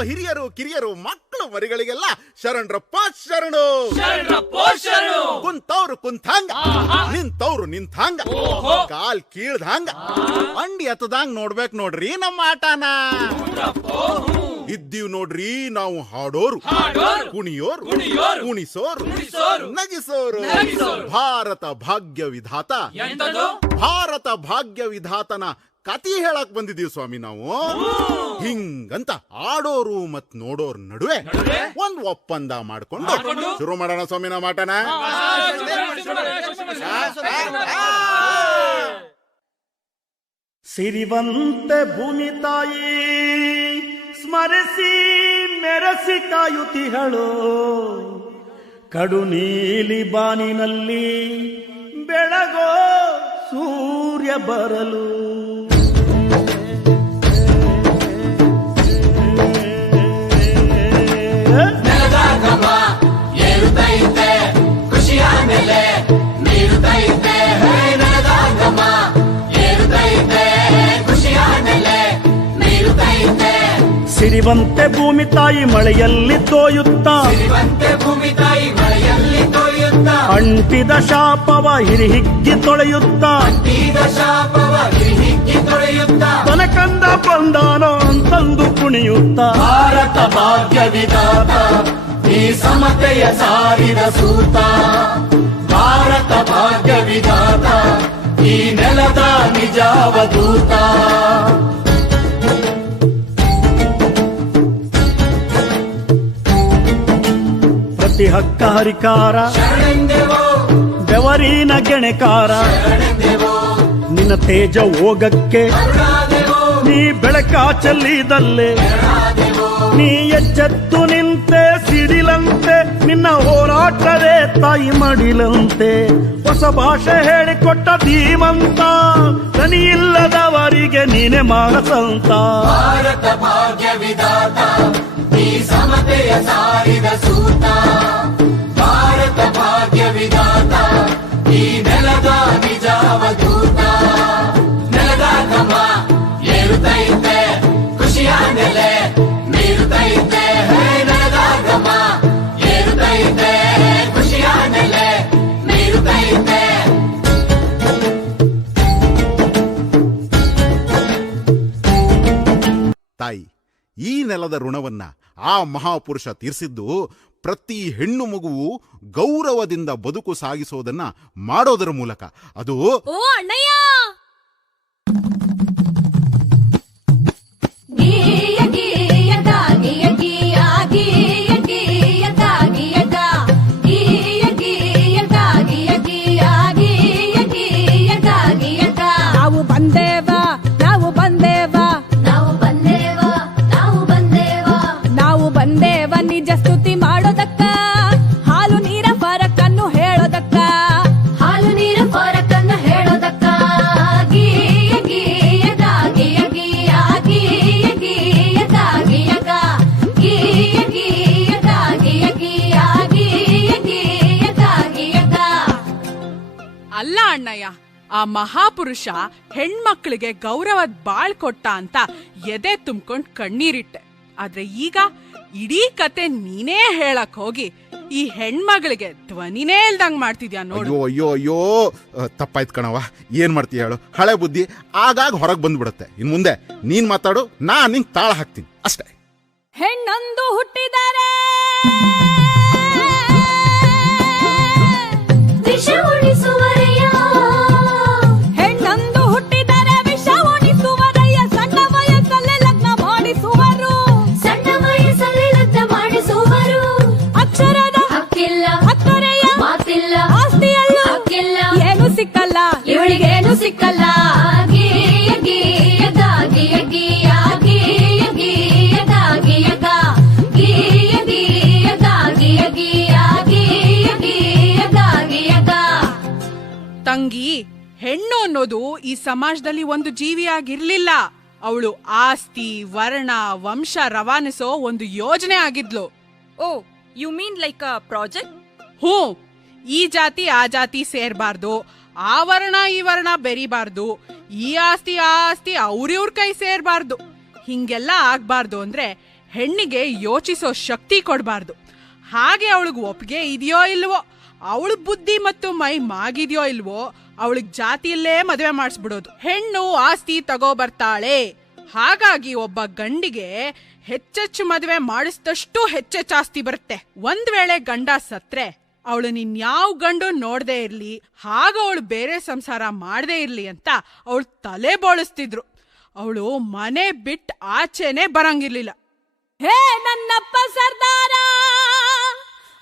ಹಿರಿಯರು ಕಿರಿಯರು ಮಕ್ಕಳು ಮರಿಗಳಿಗೆಲ್ಲ ಶರಣರಪ್ಪ ಶರಣು. ಕುಂತವ್ರು ಕುಂತಾಂಗ ನಿಂತವ್ರು ನಿಂತಾಂಗ ಕಾಲ್ ಕೀಳ್ದಂಗ. ಅಂಡಿ ಹತ್ತದಂಗ್ ನೋಡ್ಬೇಕು ನೋಡ್ರಿ ನಮ್ಮ ಆಟನ. ಇದ್ದೀವ್ ನೋಡ್ರಿ ನಾವು ಹಾಡೋರು. ಕುಣಿಯೋರು. ಕುಣಿಸೋರು. ನಗಿಸೋರು. ಭಾರತ ಭಾಗ್ಯ ವಿಧಾತ. ಭಾರತ ಭಾಗ್ಯ ವಿಧಾತನ ಕತಿ ಹೇಳಕ್ ಬಂದಿದೀವಿ ಸ್ವಾಮಿ ನಾವು ಹಿಂಗಂತ ಆಡೋರು ಮತ್ ನೋಡೋರ್ ನಡುವೆ ಒಂದ್ ಒಪ್ಪಂದ ಮಾಡ್ಕೊಂಡು ಶುರು ಮಾಡೋಣ ಸ್ವಾಮಿ ನಾವು ಮಾಟನ ಸಿರಿವಂತೆ ಭೂಮಿ ತಾಯಿ ಸ್ಮರಿಸಿ ಮೆರೆಸಿ ಕಾಯುತಿಗಳು ಕಡು ನೀಲಿ ಬಾನಿನಲ್ಲಿ ಬೆಳಗೋ ಸೂರ್ಯ ಬರಲು ತಾಯಿ ಮಳೆಯಲ್ಲಿ ತೋಯುತ್ತ. ಅಂಟಿದ ಶಾಪವ ಹಿರಿಹಿಗ್ಗಿ ತೊಳೆಯುತ್ತಾ. ತೀದ ಶಾಪವ ಹಿಕ್ಕಿ ತೊಳೆಯುತ್ತ ತನಕಂದ ಬಂದಾನೋ ಅಂತಂದು ಕುಣಿಯುತ್ತಾ. ಭಾರತ ಭಾಗ್ಯ ವಿಧಾತ, ಈ ಸಮತೆಯ ಸಾರಿದ ಸೂತ. ಭಾರತ ಭಾಗ್ಯ ವಿಧಾತ, ಈ ನೆಲದ ನಿಜಾವಧೂತ. ಪ್ರತಿ ಹಕ್ಕ ಹರಿಕಾರ ಬೆವರಿನ ಗೆಣೆಕಾರ. ನಿನ್ನ ತೇಜ ಹೋಗಕ್ಕೆ ನೀ ಬೆಳಕ ಚೆಲ್ಲಿದಲ್ಲೇ ನೀ ಎಚ್ಚೆತ್ತು ನಿಂತೆ, ಸಿಡಿಲಂತೆ, ನಿನ್ನ ಹೋರಾಟವೇ ತಾಯಿ ಮಡಿಲಂತೆ. ಹೊಸ ಭಾಷೆ ಹೇಳಿಕೊಟ್ಟ ಧೀಮಂತ ಧನಿ ಇಲ್ಲದವರಿಗೆ ನೀನೆ ಮಾನಸಂತ. ಭಾರತ ಭಾಗ್ಯ ವಿಧಾತ ಸಮತೆಯ ಸಾರಿದ ಸೂತ, ಭಾರತ ಭಾಗ್ಯ ವಿಧಾತ, ಈ ನೆಲದ ನಿಜಾವಧೂತ ನೆಲದ ಏರುತ್ತೈತೆ ಖುಷಿಯ ನೆಲೆ ಮೀರುತ್ತೈತೆ ನೆಲದ ಏರುತ್ತೈತೆ ಖುಷಿಯ ನೆಲೆ ಮೀರುತ್ತೈತೆ ತಾಯಿ, ಈ ನೆಲದ ಋಣವನ್ನ ಆ ಮಹಾಪುರುಷ ತೀರಿಸಿದ್ದು ಪ್ರತಿ ಹೆಣ್ಣು ಮಗುವು ಗೌರವದಿಂದ ಬದುಕು ಸಾಗಿಸೋದನ್ನ ಮಾಡೋದರ ಮೂಲಕ. ಅದು ಓ ಅಣ್ಣಯ್ಯ! ಅಣ್ಣಯ್ಯ ಆ ಮಹಾಪುರುಷ ಹೆಣ್ಮಕ್ಳಿಗೆ ಗೌರವದ್ ಬಾಳ್ ಕೊಟ್ಟ ಅಂತ ಎದೆ ತುಂಬ್ಕೊಂಡ್ ಕಣ್ಣೀರಿಟ್ಟೆ. ಆದ್ರೆ ಈಗ ಇಡೀ ಕತೆ ನೀನೇ ಹೇಳಕ್ ಹೋಗಿ ಈ ಹೆಣ್ಮಗಳಿಗೆ ಧ್ವನಿನೇ ಇಲ್ದಂಗ್ ಮಾಡ್ತಿದ್ಯಾ ನೋಡು. ಅಯ್ಯೋ ಅಯ್ಯೋ ಅಯ್ಯೋ ತಪ್ಪಾಯ್ತು ಕಣವ ಏನ್ ಮಾಡ್ತೀಯ ಹೇಳು? ಹಳೆ ಬುದ್ಧಿ ಆಗಾಗ ಹೊರಗೆ ಬಂದ್ಬಿಡುತ್ತೆ. ಇನ್ ಮುಂದೆ ನೀನ್ ಮಾತಾಡು ನಾ ನಿಂಗ್ ತಾಳ ಹಾಕ್ತೀನಿ. ಅಷ್ಟೇ. ಹೆಣ್ಣಂದು ಹುಟ್ಟಿದರೆ. ಸಮಾಜದಲ್ಲಿ ಒಂದು ಜೀವಿಯಾಗಿರ್ಲಿಲ್ಲ. ಅವಳು ಆಸ್ತಿ ವರ್ಣ ವಂಶ ರವಾನಿಸೋ ಒಂದು ಯೋಜನೆ ಆಗಿದ್ಲು. ಓ you mean like a project? ಹ್ಞೂ ಈ ಜಾತಿ ಆ ಜಾತಿ ಸೇರ್ಬಾರ್ದು ಆ ವರ್ಣ ಈ ವರ್ಣ ಬೆರಿಬಾರ್ದು ಈ ಆಸ್ತಿ ಆ ಆಸ್ತಿ ಅವ್ರಿವ್ರ ಕೈ ಸೇರ್ಬಾರ್ದು. ಹಿಂಗೆಲ್ಲ ಆಗ್ಬಾರ್ದು ಅಂದ್ರೆ ಹೆಣ್ಣಿಗೆ ಯೋಚಿಸೋ ಶಕ್ತಿ ಕೊಡಬಾರ್ದು. ಹಾಗೆ ಅವಳಿಗೆ ಒಪ್ಪಿಗೆ ಇದೆಯೋ ಇಲ್ವೋ ಅವಳ ಬುದ್ಧಿ ಮತ್ತು ಮೈ ಮಾಗಿದೆಯೋ ಇಲ್ವೋ ಅವಳಿಗೆ ಜಾತಿಯಲ್ಲೇ ಮದುವೆ ಮಾಡಿಸ್ಬಿಡೋದು. ಹೆಣ್ಣು ಆಸ್ತಿ ತಗೋ ಬರ್ತಾಳೆ. ಹಾಗಾಗಿ ಒಬ್ಬ ಗಂಡಿಗೆ ಹೆಚ್ಚೆಚ್ಚು ಮದುವೆ ಮಾಡಿಸಿದಷ್ಟು ಹೆಚ್ಚೆಚ್ಚು ಆಸ್ತಿ ಬರುತ್ತೆ. ಒಂದ್ ವೇಳೆ ಗಂಡ ಸತ್ರೆ, ಅವಳು ನಿನ್ಯಾವ್ ಗಂಡು ನೋಡದೆ ಇರ್ಲಿ, ಹಾಗ ಅವಳು ಬೇರೆ ಸಂಸಾರ ಮಾಡದೇ ಇರ್ಲಿ ಅಂತ ಅವಳು ತಲೆ ಬೋಳಿಸ್ತಿದ್ರು. ಅವಳು ಮನೆ ಬಿಟ್ಟು ಆಚೆನೆ ಬರಂಗಿರ್ಲಿಲ್ಲ. ಹೇ ನನ್ನಪ್ಪ ಸರ್ದಾರ,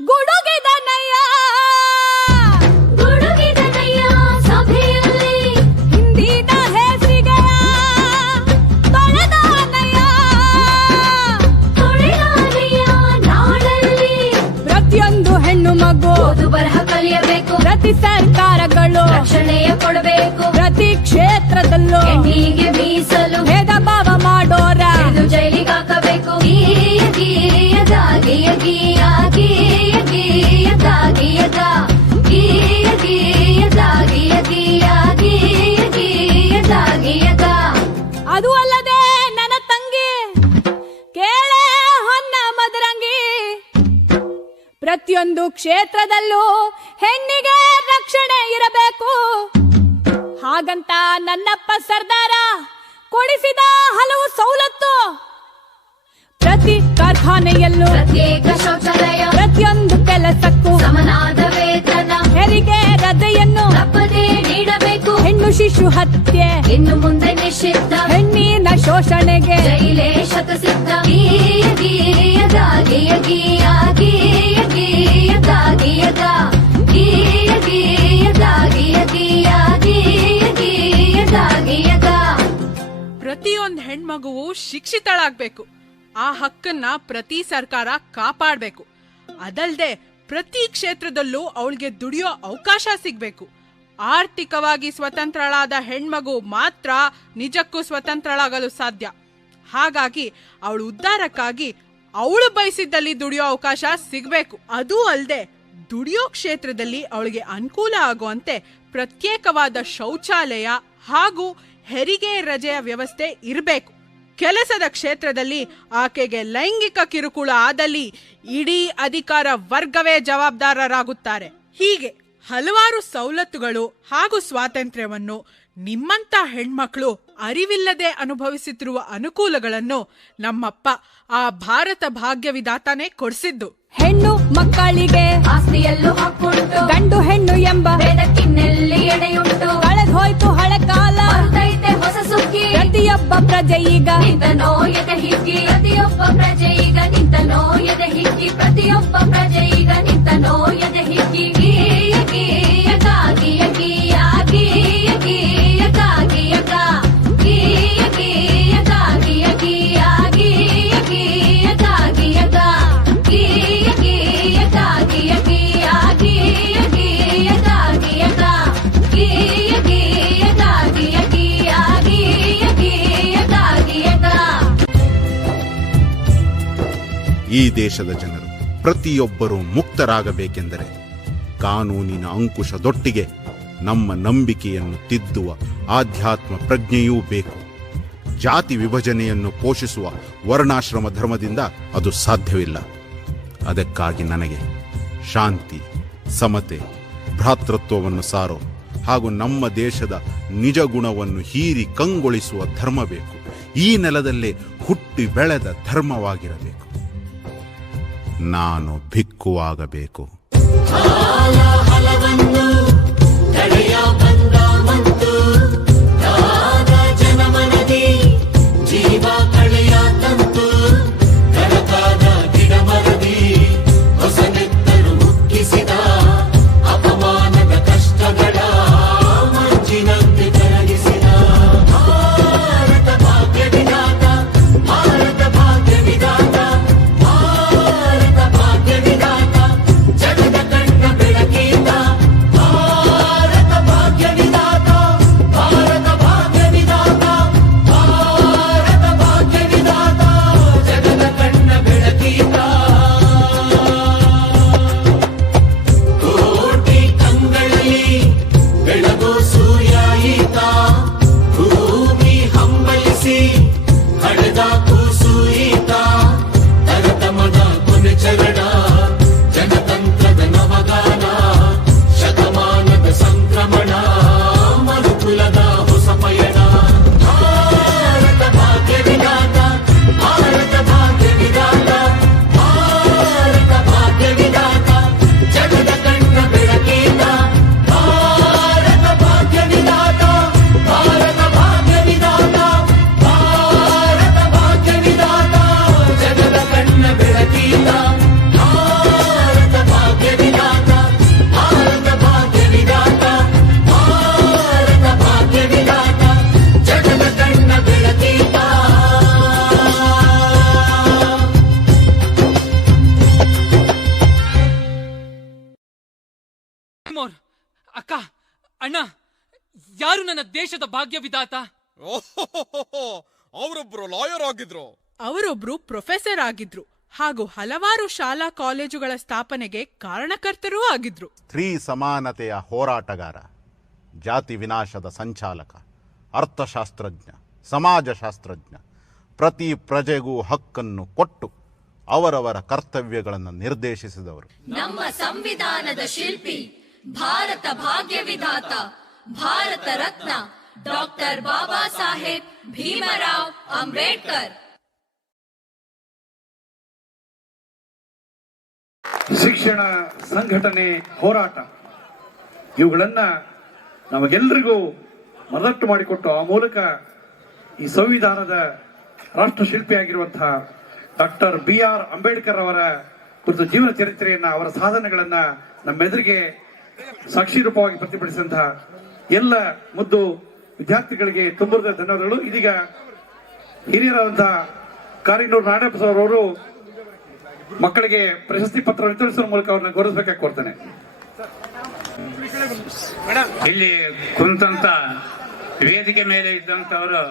ಗುಡುಗಿದನಯ್ಯ! ಪ್ರತಿಯೊಂದು ಕ್ಷೇತ್ರದಲ್ಲೂ ಹೆಣ್ಣಿಗೆ ರಕ್ಷಣೆ ಇರಬೇಕು. ಹಾಗಂತ ನನ್ನಪ್ಪ ಸರ್ದಾರ ಕೊಡಿಸಿದ ಹಲವು ಸವಲತ್ತು. ಪ್ರತಿ ಕಾರ್ಖಾನೆಯಲ್ಲೂ ಪ್ರತ್ಯೇಕ ಶೌಚಾಲಯ ಪ್ರತಿಯೊಂದು ಕೆಲಸಕ್ಕೂ ಸಮನಾದ ವೇತನ ಹೆರಿಗೆ ರಜೆಯನ್ನು ತಪ್ಪದೇ ನೀಡಬೇಕು. ಹೆಣ್ಣು ಶಿಶು ಹತ್ಯೆ ಇನ್ನು ಮುಂದೆ ನಿಷಿದ್ಧ ಹೆಣ್ಣಿನ ಶೋಷಣೆಗೆ ಜೈಲೇ ಶತಸಿದ್ಧ. ಗೀಯ ಗೀಯ ಗೀಯ ಪ್ರತಿಯೊಂದು ಹೆಣ್ಮಗುವು ಶಿಕ್ಷಿತಳಾಗ್ಬೇಕು. ಆ ಹಕ್ಕನ್ನ ಪ್ರತಿ ಸರ್ಕಾರ ಕಾಪಾಡ್ಬೇಕು. ಅದಲ್ದೆ ಪ್ರತಿ ಕ್ಷೇತ್ರದಲ್ಲೂ ಅವಳಿಗೆ ದುಡಿಯೋ ಅವಕಾಶ ಸಿಗಬೇಕು. ಆರ್ಥಿಕವಾಗಿ ಸ್ವತಂತ್ರಳಾದ ಹೆಣ್ಮಗು ಮಾತ್ರ ನಿಜಕ್ಕೂ ಸ್ವತಂತ್ರಳಾಗಲು ಸಾಧ್ಯ. ಹಾಗಾಗಿ ಅವಳು ಉದ್ಧಾರಕ್ಕಾಗಿ ಅವಳು ಬಯಸಿದ್ದಲ್ಲಿ ದುಡಿಯೋ ಅವಕಾಶ ಸಿಗಬೇಕು. ಅದೂ ಅಲ್ಲದೆ ದುಡಿಯೋ ಕ್ಷೇತ್ರದಲ್ಲಿ ಅವಳಿಗೆ ಅನುಕೂಲ ಆಗುವಂತೆ ಪ್ರತ್ಯೇಕವಾದ ಶೌಚಾಲಯ ಹಾಗೂ ಹೆರಿಗೆ ರಜೆಯ ವ್ಯವಸ್ಥೆ ಇರಬೇಕು. ಕೆಲಸದ ಕ್ಷೇತ್ರದಲ್ಲಿ ಆಕೆಗೆ ಲೈಂಗಿಕ ಕಿರುಕುಳ ಆದಲ್ಲಿ ಇಡೀ ಅಧಿಕಾರ ವರ್ಗವೇ ಜವಾಬ್ದಾರರಾಗುತ್ತಾರೆ. ಹೀಗೆ ಹಲವಾರು ಸವಲತ್ತುಗಳು ಹಾಗೂ ಸ್ವಾತಂತ್ರ್ಯವನ್ನು ನಿಮ್ಮಂತ ಹೆಣ್ಮಕ್ಳು ಅರಿವಿಲ್ಲದೆ ಅನುಭವಿಸುತ್ತಿರುವ ಅನುಕೂಲಗಳನ್ನು ನಮ್ಮಪ್ಪ ಆ ಭಾರತ ಭಾಗ್ಯ ವಿಧಾತಾನೇ ಕೊಡಿಸಿದ್ದು. ಹೆಣ್ಣು ಮಕ್ಕಳಿಗೆ ಗಂಡು ಹೆಣ್ಣು ಎಂಬ ಪ್ರಜೆ ಈಗ ನಿಂತ ನೋಯದ ಹಿಗ್ಗಿ ಪ್ರತಿಯೊಬ್ಬ ಪ್ರಜೆ ಈಗ ನಿಂತ ನೋಯದ ಹಿಗ್ಗಿ ಪ್ರತಿಯೊಬ್ಬ ಪ್ರಜೆ ಈ ದೇಶದ ಜನರು ಪ್ರತಿಯೊಬ್ಬರೂ ಮುಕ್ತರಾಗಬೇಕೆಂದರೆ ಕಾನೂನಿನ ಅಂಕುಶದೊಟ್ಟಿಗೆ ನಮ್ಮ ನಂಬಿಕೆಯನ್ನು ತಿದ್ದುವ ಆಧ್ಯಾತ್ಮ ಪ್ರಜ್ಞೆಯೂ ಬೇಕು. ಜಾತಿ ವಿಭಜನೆಯನ್ನು ಪೋಷಿಸುವ ವರ್ಣಾಶ್ರಮ ಧರ್ಮದಿಂದ ಅದು ಸಾಧ್ಯವಿಲ್ಲ. ಅದಕ್ಕಾಗಿ ನನಗೆ ಶಾಂತಿ, ಸಮತೆ, ಭ್ರಾತೃತ್ವವನ್ನು ಸಾರೋ ಹಾಗೂ ನಮ್ಮ ದೇಶದ ನಿಜ ಗುಣವನ್ನು ಹೀರಿ ಕಂಗೊಳಿಸುವ ಧರ್ಮ ಬೇಕು. ಈ ನೆಲದಲ್ಲೇ ಹುಟ್ಟಿ ಬೆಳೆದ ಧರ್ಮವಾಗಿರಬೇಕು. ನಾನು ಭಿಕ್ಕುವಾಗಬೇಕು. சரணா ಅಣ್ಣ ಯಾರು ನನ್ನ ದೇಶದ ಭಾಗ್ಯ ವಿಧಾತ ಅವರೊಬ್ರು ಲಾಯರ್ ಆಗಿದ್ರು. ಅವರೊಬ್ರು ಪ್ರೊಫೆಸರ್ ಆಗಿದ್ರು. ಹಾಗೂ ಹಲವಾರು ಶಾಲಾ ಕಾಲೇಜುಗಳ ಸ್ಥಾಪನೆಗೆ ಕಾರಣಕರ್ತರೂ ಆಗಿದ್ರು. ಸ್ತ್ರೀ ಸಮಾನತೆಯ ಹೋರಾಟಗಾರ ಜಾತಿ ವಿನಾಶದ ಸಂಚಾಲಕ ಅರ್ಥಶಾಸ್ತ್ರಜ್ಞ ಸಮಾಜಶಾಸ್ತ್ರಜ್ಞ ಪ್ರತಿ ಪ್ರಜೆಗೂ ಹಕ್ಕನ್ನು ಕೊಟ್ಟು ಅವರವರ ಕರ್ತವ್ಯಗಳನ್ನು ನಿರ್ದೇಶಿಸಿದವರು. ನಮ್ಮ ಸಂವಿಧಾನದ ಶಿಲ್ಪಿ ಭಾರತ ಭಾಗ್ಯ ವಿಧಾತ, ಭಾರತ ರತ್ನ, ಡಾಕ್ಟರ್ ಬಾಬಾ ಸಾಹೇಬ್ ಭೀಮರಾವ್ ಅಂಬೇಡ್ಕರ್. ಶಿಕ್ಷಣ ಸಂಘಟನೆ ಹೋರಾಟ. ಇವುಗಳನ್ನ ನಮಗೆಲ್ಲರಿಗೂ ಮನದಟ್ಟು ಮಾಡಿಕೊಟ್ಟು ಆ ಮೂಲಕ ಈ ಸಂವಿಧಾನದ ರಾಷ್ಟ್ರಶಿಲ್ಪಿಯಾಗಿರುವಂತಹ ಡಾಕ್ಟರ್ ಬಿ ಆರ್ ಅಂಬೇಡ್ಕರ್ ಅವರ ಕುರಿತು ಜೀವನ ಚರಿತ್ರೆಯನ್ನ ಅವರ ಸಾಧನೆಗಳನ್ನ ನಮ್ಮೆದುರಿಗೆ ಸಾಕ್ಷಿ ರೂಪವಾಗಿ ಪ್ರತಿಭಟಿಸಿದಂತಹ ಎಲ್ಲ ಮುದ್ದು ವಿದ್ಯಾರ್ಥಿಗಳಿಗೆ ತುಂಬದ ಧನ್ಯವಾದಗಳು. ಇದೀಗ ಹಿರಿಯರಾದಂತಹ ಕಾರಿನೂರು ನಾರಾಯಣಪ್ಪ ಅವರು ಮಕ್ಕಳಿಗೆ ಪ್ರಶಸ್ತಿ ಪತ್ರ ವಿತರಿಸುವ ಮೂಲಕ ಅವ್ರನ್ನ ಗೌರವಿಸಬೇಕಾಗಿ ಕೋರ್ತೇನೆ. ಇಲ್ಲಿ ಕುಂತಂತ ವೇದಿಕೆ ಮೇಲೆ ಇದ್ದಂತವರು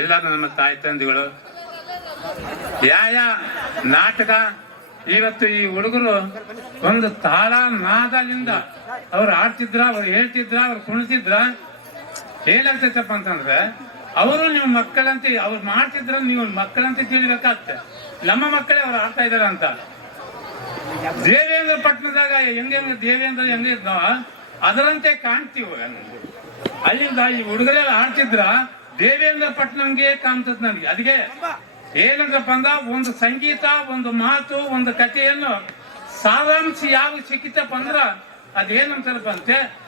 ಎಲ್ಲರೂ ನಮ್ಮ ತಾಯಿ ತಂದೆಗಳು ಯಾವ ನಾಟಕ ಇವತ್ತು ಈ ಹುಡುಗರು ಒಂದು ತಾಳ ನಾದಲಿಂದ ಅವ್ರು ಆಡ್ತಿದ್ರ, ಅವ್ರು ಹೇಳ್ತಿದ್ರ, ಅವ್ರು ಕುಣಿಸಿದ್ರ ಏನಾಗ್ತೈತಪ್ಪ ಅಂತಂದ್ರೆ ಅವರು ನೀವು ಮಕ್ಕಳಂತೆ, ಅವ್ರು ಮಾಡ್ತಿದ್ರ ನೀವು ಮಕ್ಕಳಂತೆ ತಿಳಿಬೇಕಾಗ್ತದೆ. ನಮ್ಮ ಮಕ್ಕಳೇ ಅವ್ರು ಆಡ್ತಾ ಇದಾರ ಅಂತ. ದೇವೇಂದ್ರ ಪಟ್ಟಣದಾಗ ಹೆಂಗೆ ದೇವೇಂದ್ರ ಹೆಂಗೆ ಅದರಂತೆ ಕಾಣ್ತೀವ ಅಲ್ಲಿಂದ ಈ ಹುಡುಗರೆಲ್ಲ ಆಡ್ತಿದ್ರ, ದೇವೇಂದ್ರ ಪಟ್ಟಣಂಗೆ ಕಾಣ್ತದ ನನಗೆ ಅದಕ್ಕೆ ಏನಂದ್ರಪ್ಪ ಅಂದ ಒಂದು ಸಂಗೀತ, ಒಂದು ಮಾತು, ಒಂದು ಕಥೆಯನ್ನು ಸಾರಾಂಶ ಯಾವ ಸಿಕ್ಕಿತಪ್ಪ ಅಂದ್ರ ಅದೇನಂತಾರಪ್ಪ ಅಂತೆ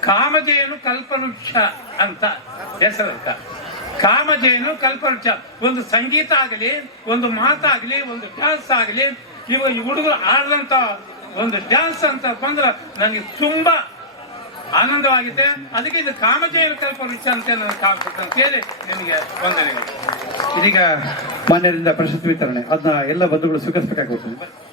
ಕಾಮಧೇನು ಕಲ್ಪವೃಕ್ಷ ಅಂತ ಹೆಸರಂತ ಕಾಮಧೇನು ಕಲ್ಪವೃಕ್ಷ. ಒಂದು ಸಂಗೀತ ಆಗಲಿ, ಒಂದು ಮಾತಾಗಲಿ, ಒಂದು ಡ್ಯಾನ್ಸ್ ಆಗಲಿ, ಇವ ಹುಡುಗರು ಆಡಿದಂತ ಒಂದು ಡ್ಯಾನ್ಸ್ ಅಂತ ಬಂದ್ರ ನನಗೆ ತುಂಬಾ ಆನಂದವಾಗಿದೆ ಅದಕ್ಕೆ ಇದು ಅಂತ ನನಗೆ ಕಾಣ್ತದೆ ಅಂತ ಹೇಳಿ ನಿಮಗೆ ವಂದನೆಗಳು. ಇದೀಗ ಮಾನ್ಯರಿಂದ ಪ್ರಶಸ್ತಿ ವಿತರಣೆ. ಅದನ್ನ ಎಲ್ಲ ಬಂಧುಗಳು ಸ್ವೀಕರಿಸಬೇಕಾಗುತ್ತೆ